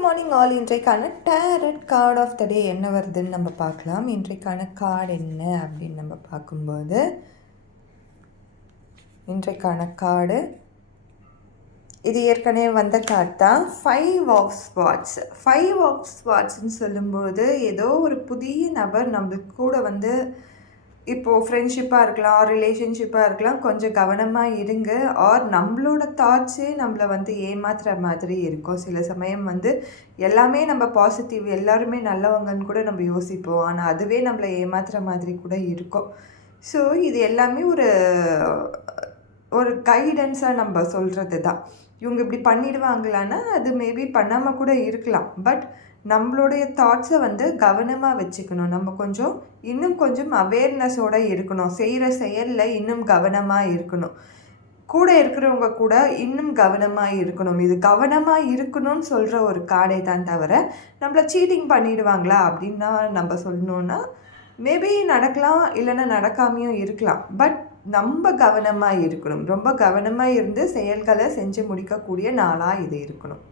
Good morning all. இன்றைக்கான tarot card of the டே என்ன வருதுன்னு நம்ம பார்க்கலாம். இன்றைக்கான கார்டு என்ன அப்படின்னு நம்ம பார்க்கும்போது, இன்றைக்கான கார்டு இது ஏற்கனவே வந்த கார்டு தான். 5 ஆஃப் ஸ்வாட்ஸ்ன்னு சொல்லும்போது ஏதோ ஒரு புதிய நபர் நம்மளுக்கு கூட இப்போது ஃப்ரெண்ட்ஷிப்பாக இருக்கலாம், ரிலேஷன்ஷிப்பாக இருக்கலாம். கொஞ்சம் கவனமாக இருங்க. ஆர் நம்மளோட தாட்ஸே நம்மளை ஏமாத்துற மாதிரி இருக்கும். சில சமயம் எல்லாமே நம்ம பாசிட்டிவ், எல்லாருமே நல்லவங்கன்னு கூட நம்ம யோசிப்போம். ஆனால் அதுவே நம்மளை ஏமாத்துற மாதிரி கூட இருக்கும். ஸோ இது எல்லாமே ஒரு கைடன்ஸாக நம்ம சொல்கிறது தான். இவங்க இப்படி பண்ணிடுவாங்களான்னா அது மேபி பண்ணாமல் கூட இருக்கலாம். பட் நம்மளுடைய தாட்ஸை கவனமாக வச்சுக்கணும். நம்ம இன்னும் கொஞ்சம் அவேர்னஸோடு இருக்கணும். செய்கிற செயலில் இன்னும் கவனமாக இருக்கணும். கூட இருக்கிறவங்க கூட இன்னும் கவனமாக இருக்கணும். இது கவனமாக இருக்கணும்னு சொல்கிற ஒரு கார்டை தான் தவிர நம்மளை சீட்டிங் பண்ணிடுவாங்களா அப்படின்னா நம்ம சொல்லணுன்னா மேபி நடக்கலாம், இல்லைன்னா நடக்காமையும் இருக்கலாம். பட் நம்ம கவனமாக இருக்கணும். ரொம்ப கவனமாக இருந்து செயல்களை செஞ்சு முடிக்கக்கூடிய நாளாக இது இருக்கணும்.